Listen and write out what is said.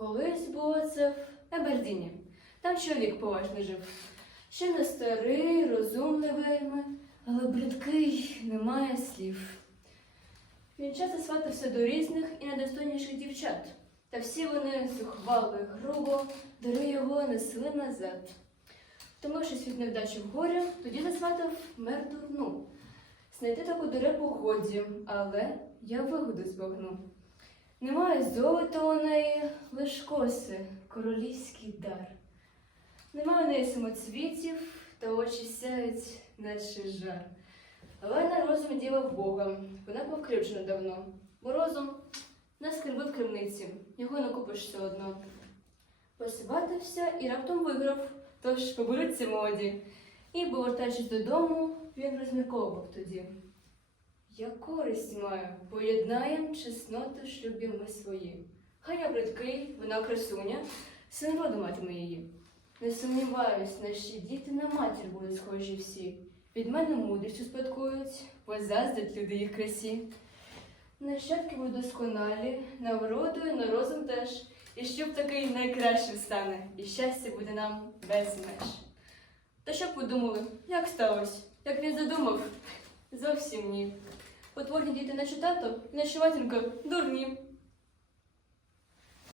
Колись було це в Ебердіні. Там чоловік поважно жив. Ще не старий, розумний вельми, але бридкий, немає слів. Він часто сватався до різних і недостойніших дівчат, та всі вони зухвали грубо, дари його несли назад. Втомившись від невдачі в горі, тоді засватав мертву дурну. Знайти таку дурепу годі, але я вигоду збагну. Немає золота у неї, лиш коси, королівський дар. Немає у неї самоцвітів, та очі сяють, наче жар. Але на розум діла в Бога, вона покривчена давно, бо розум не в крамниці, його не купиш все одно. Посватався і раптом виграв, тож поборються моді. І, повертаючись додому, він розмірковував тоді. Я користь маю, поєднаєм чесноти шлюбів ми свої. Хай я бридкий, вона красуня, син роду матиме її. Не сумніваюсь, наші діти на матір будуть схожі всі. Від мене мудрість успадкують, позаздрять люди їх красі. Нащадки будуть досконалі, на і на розум теж. І щоб такий найкращим стане, і щастя буде нам без меж. Та що ви як сталося? Як він задумав? Зовсім ні. Потворні діти не тато, і наче матінка дурні.